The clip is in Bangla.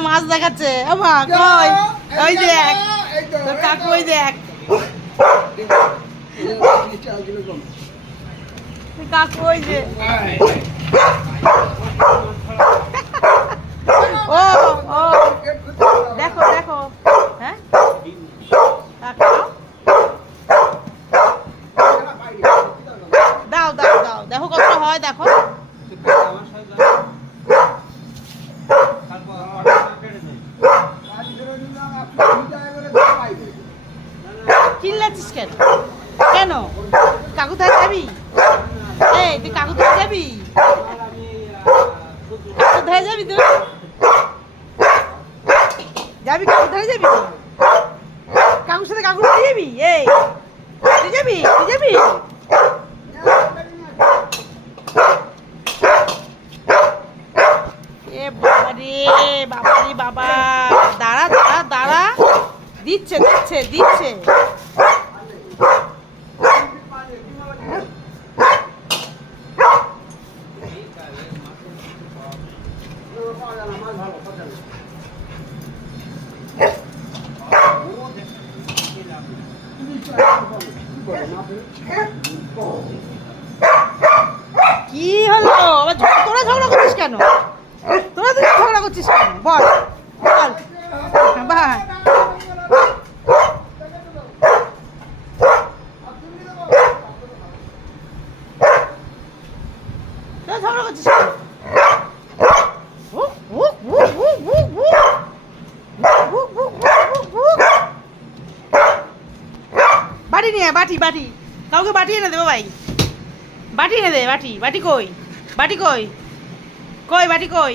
মাছ দেখাচ্ছে আমা কই ওই দেখ তোর কাকু ওই দেখ কাকু ওই যে ও ও দেখো দেখো হ্যাঁ দাও দাও দাও দেখো কতটা হয় দেখো চিল্লাচ্ছিস কেন কেন কাকু কোথায় যাবি এই তুই কাকু কোথায় যাবি কোথায় যাবি তুই যাবি কাকু কোথায় যাবি কাকুর সাথে কাকুর বাড়ি যাবি এই তুই যাবি তুই যাবি এ বাবা রে বাবা রে বাবা দাঁড়া দাঁড়া দাঁড়া দিচ্ছে দিচ্ছে দিচ্ছে কি হলো তোরা ঝগড়া করছিস কেন তোরা দুজন ঝগড়া করছিস কেন বল বল বাহ তোরা ঝগড়া করছিস কেন বাটি নিয়ে বাটি বাটি কাউকে বাটি এনে দেবো ভাই বাটি এনে দে বাটি বাটি কই বাটি কই কই বাটি কই